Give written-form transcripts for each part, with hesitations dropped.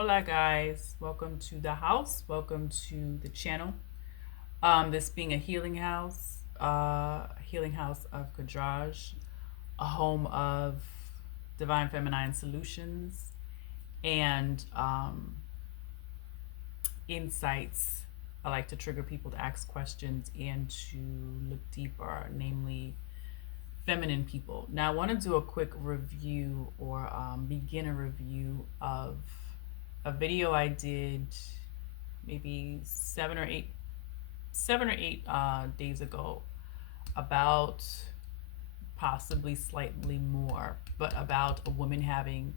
Hola guys, welcome to the house, welcome to the channel. This being a healing house of Kadraj, a home of divine feminine solutions and insights. I like to trigger people to ask questions and to look deeper, namely feminine people. Now I want to do a quick review or beginner review of a video I did maybe 7 or 8 days ago about possibly slightly more, but about a woman having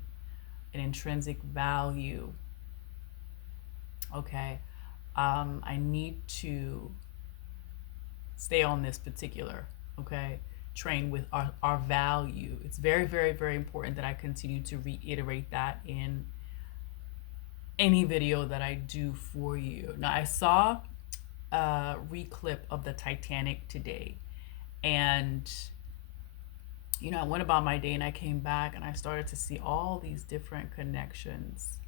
an intrinsic value. Okay, I need to stay on this particular, okay, train with our value. It's very, very, very important that I continue to reiterate that in any video that I do for you. Now, I saw a reclip of the Titanic today, and I went about my day and I came back and I started to see all these different connections.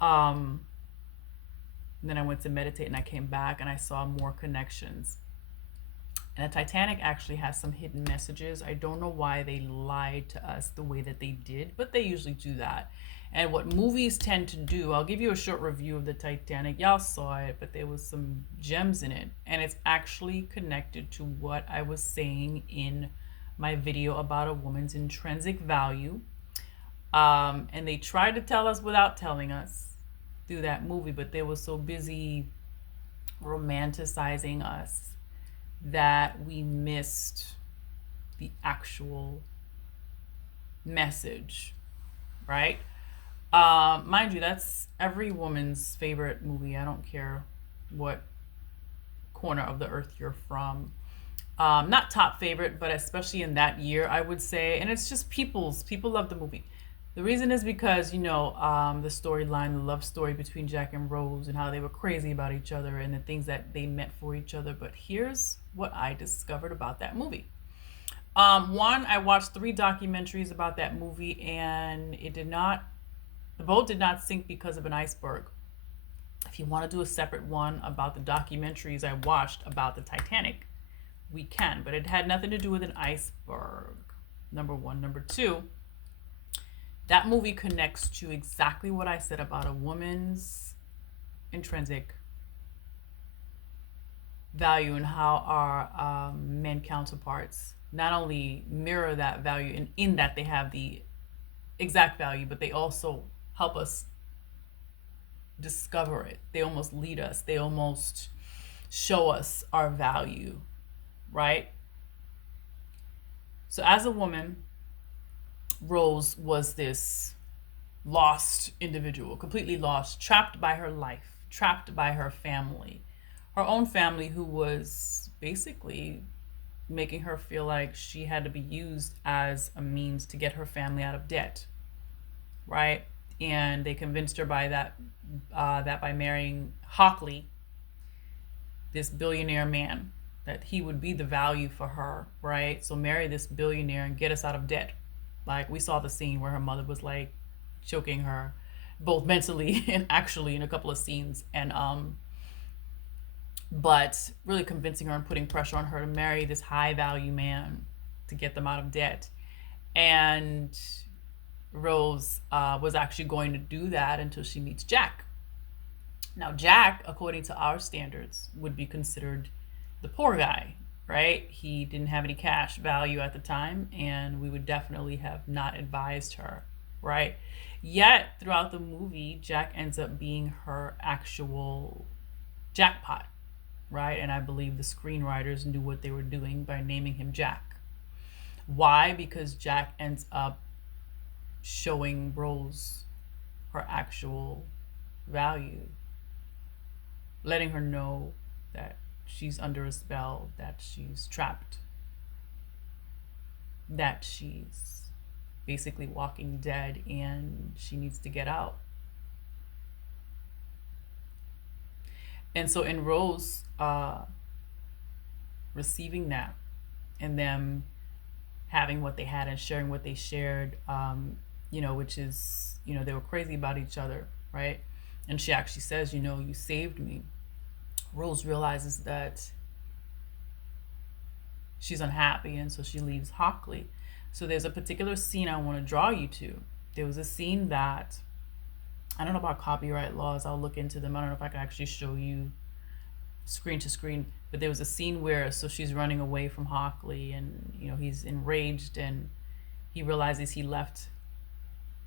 And then I went to meditate and I came back and I saw more connections. And the Titanic actually has some hidden messages. I don't know why they lied to us the way that they did, but they usually do that. And what movies tend to do, I'll give you a short review of the Titanic. Y'all saw it, but there was some gems in it. And it's actually connected to what I was saying in my video about a woman's intrinsic value. And they tried to tell us without telling us through that movie, but they were so busy romanticizing us that we missed the actual message, right? Mind you, that's every woman's favorite movie. I don't care what corner of the earth you're from. Not top favorite, but especially in that year, I would say. And it's just people love the movie. The reason is because, the storyline, the love story between Jack and Rose and how they were crazy about each other and the things that they meant for each other. But here's what I discovered about that movie. One, I watched 3 documentaries about that movie and the boat did not sink because of an iceberg. If you want to do a separate one about the documentaries I watched about the Titanic, we can, but it had nothing to do with an iceberg. Number one. Number two, that movie connects to exactly what I said about a woman's intrinsic value and how our men counterparts not only mirror that value in that they have the exact value, but they also help us discover it. They almost lead us. They almost show us our value, right? So as a woman, Rose was this lost individual, completely lost, trapped by her life, trapped by her family, her own family, who was basically making her feel like she had to be used as a means to get her family out of debt, right? And they convinced her by that by marrying Hockley, this billionaire man, that he would be the value for her, right? So marry this billionaire and get us out of debt. Like, we saw the scene where her mother was like choking her, both mentally and actually in a couple of scenes, and but really convincing her and putting pressure on her to marry this high value man to get them out of debt. And Rose was actually going to do that until she meets Jack. Now, Jack, according to our standards, would be considered the poor guy, right? He didn't have any cash value at the time, and we would definitely have not advised her, right? Yet, throughout the movie, Jack ends up being her actual jackpot, right? And I believe the screenwriters knew what they were doing by naming him Jack. Why? Because Jack ends up showing Rose her actual value, letting her know that she's under a spell, that she's trapped, that she's basically walking dead and she needs to get out. And so in Rose receiving that and them having what they had and sharing what they shared, which is, they were crazy about each other, right? And she actually says, you saved me. Rose realizes that she's unhappy, and so she leaves Hockley. So there's a particular scene I want to draw you to. There was a scene that, I don't know about copyright laws, I'll look into them. I don't know if I can actually show you screen to screen, but there was a scene where, so she's running away from Hockley, and he's enraged, and he realizes he left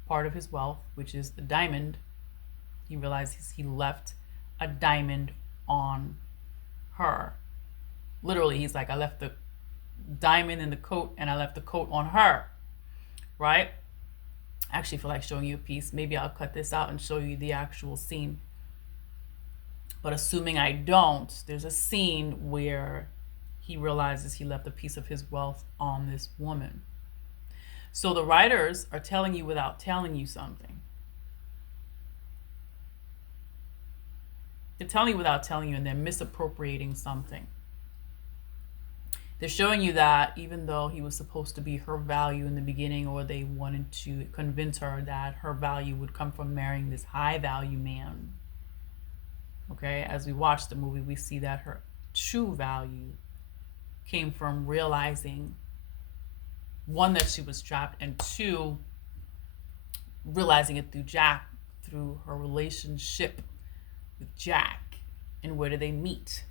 part of his wealth, which is the diamond. He realizes he left a diamond on her. Literally, he's like, I left the diamond in the coat, and I left the coat on her, right? I actually feel like showing you a piece. Maybe I'll cut this out and show you the actual scene. But assuming I don't, there's a scene where he realizes he left a piece of his wealth on this woman. So the writers are telling you without telling you something. They're telling you without telling you, and they're misappropriating something. They're showing you that even though he was supposed to be her value in the beginning, or they wanted to convince her that her value would come from marrying this high value man. Okay, as we watch the movie, we see that her true value came from realizing, one, that she was trapped, and two, realizing it through Jack, through her relationship with Jack. And where do they meet?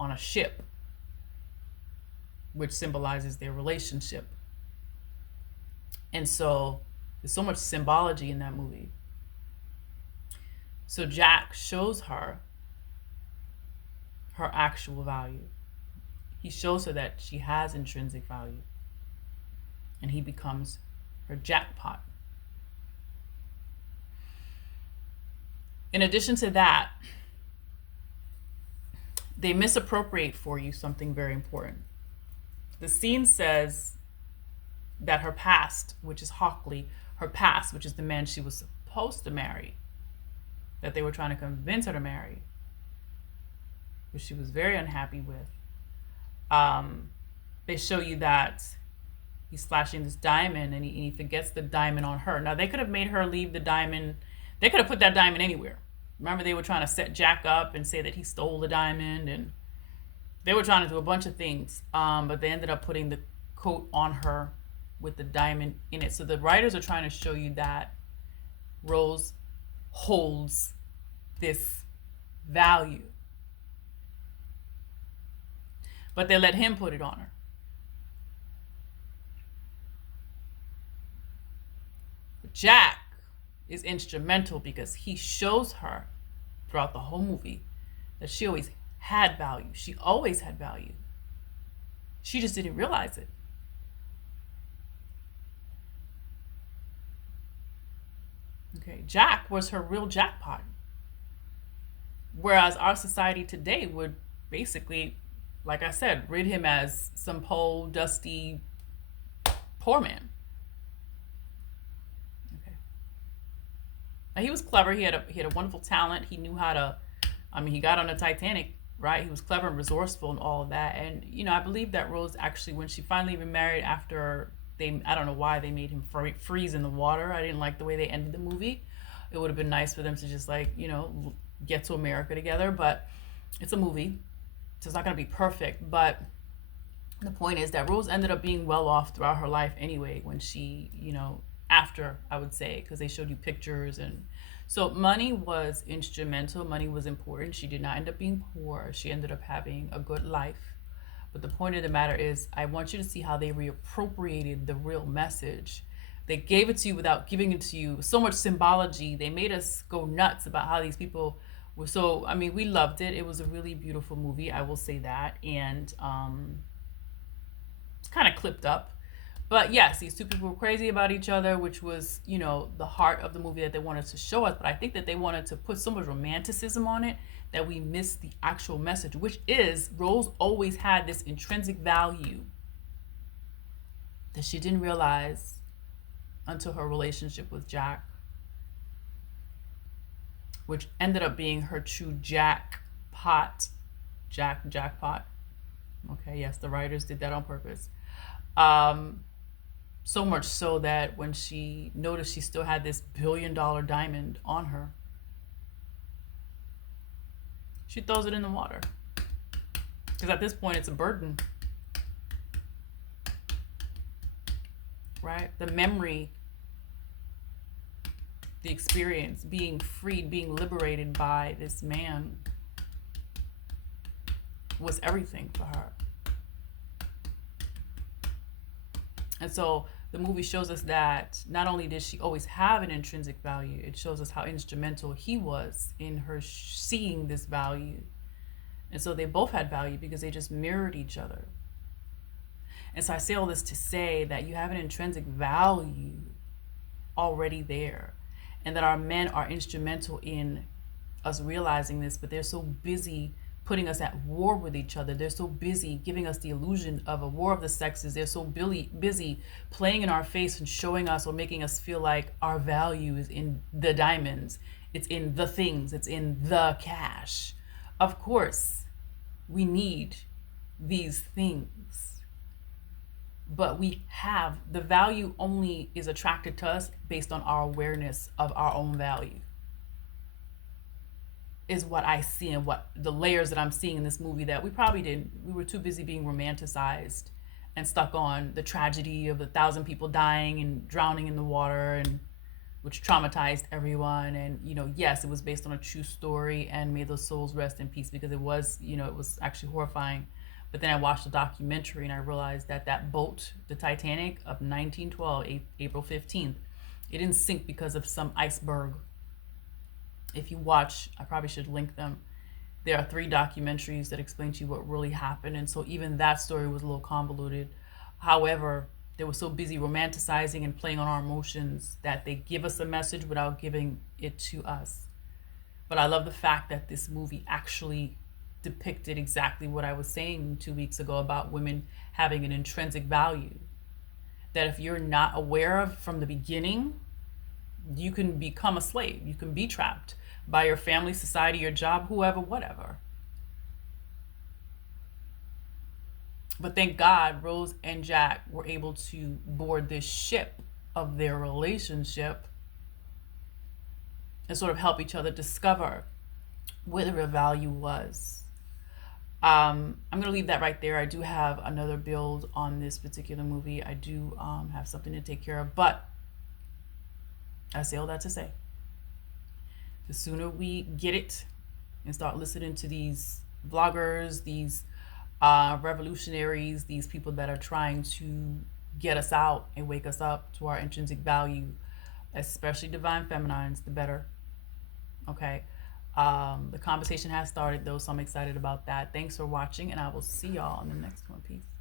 On a ship, which symbolizes their relationship. And so there's so much symbology in that movie. So Jack shows her her actual value. He shows her that she has intrinsic value, and he becomes her jackpot. In addition to that, they misappropriate for you something very important. The scene says that her past, which is Hockley, her past, which is the man she was supposed to marry, that they were trying to convince her to marry, which she was very unhappy with. They show you that he's flashing this diamond, and he forgets the diamond on her. Now, they could have made her leave the diamond. They could have put that diamond anywhere. Remember, they were trying to set Jack up and say that he stole the diamond, and they were trying to do a bunch of things, but they ended up putting the coat on her with the diamond in it. So the writers are trying to show you that Rose holds this value, but they let him put it on her. But Jack is instrumental because he shows her throughout the whole movie that she always had value. She always had value. She just didn't realize it. Okay, Jack was her real jackpot. Whereas our society today would basically, like I said, rid him as some poor, dusty, poor man. Okay. Now, he was clever. He had a wonderful talent. He knew how to, he got on the Titanic, right? He was clever and resourceful and all of that. And, I believe that Rose actually, when she finally remarried after I don't know why they made him freeze in the water. I didn't like the way they ended the movie. It would have been nice for them to just get to America together, but it's a movie, so it's not going to be perfect. But the point is that Rose ended up being well off throughout her life anyway, when she, after, I would say, because they showed you pictures. And so money was instrumental. Money was important. She did not end up being poor. She ended up having a good life. But the point of the matter is, I want you to see how they reappropriated the real message. They gave it to you without giving it to you. So much symbology. They made us go nuts about how these people were so, we loved it. It was a really beautiful movie, I will say that. And it's kind of clipped up. But yes, these two people were crazy about each other, which was, the heart of the movie that they wanted to show us. But I think that they wanted to put so much romanticism on it that we missed the actual message, which is Rose always had this intrinsic value that she didn't realize until her relationship with Jack, which ended up being her true jackpot. Jackpot. Okay, yes, the writers did that on purpose. So much so that when she noticed she still had this $1 billion diamond on her, she throws it in the water. Because at this point, it's a burden, right? The memory, the experience, being freed, being liberated by this man was everything for her. And so the movie shows us that not only did she always have an intrinsic value, it shows us how instrumental he was in her seeing this value. And so they both had value because they just mirrored each other. And so I say all this to say that you have an intrinsic value already there, and that our men are instrumental in us realizing this, but they're so busy putting us at war with each other. They're so busy giving us the illusion of a war of the sexes. They're so busy playing in our face and showing us or making us feel like our value is in the diamonds. It's in the things. It's in the cash. Of course, we need these things, but we have the value only is attracted to us based on our awareness of our own value, is what I see, and what the layers that I'm seeing in this movie that we probably didn't. We were too busy being romanticized and stuck on the tragedy of 1,000 people dying and drowning in the water, and which traumatized everyone. And yes, it was based on a true story, and may those souls rest in peace, because it was, it was actually horrifying. But then I watched the documentary and I realized that that boat, the Titanic of 1912, April 15th, it didn't sink because of some iceberg. If you watch, I probably should link them. There are 3 documentaries that explain to you what really happened. And so even that story was a little convoluted. However, they were so busy romanticizing and playing on our emotions that they give us a message without giving it to us. But I love the fact that this movie actually depicted exactly what I was saying 2 weeks ago about women having an intrinsic value. That if you're not aware of from the beginning, you can become a slave. You can be trapped by your family, society, your job, whoever, whatever. But thank God Rose and Jack were able to board this ship of their relationship and sort of help each other discover where the real value was. I'm going to leave that right there. I do have another build on this particular movie. I do have something to take care of, but I say all that to say, the sooner we get it and start listening to these vloggers, these revolutionaries, these people that are trying to get us out and wake us up to our intrinsic value, especially divine feminines, the better. Okay. The conversation has started though, so I'm excited about that. Thanks for watching, and I will see y'all in the next one. Peace.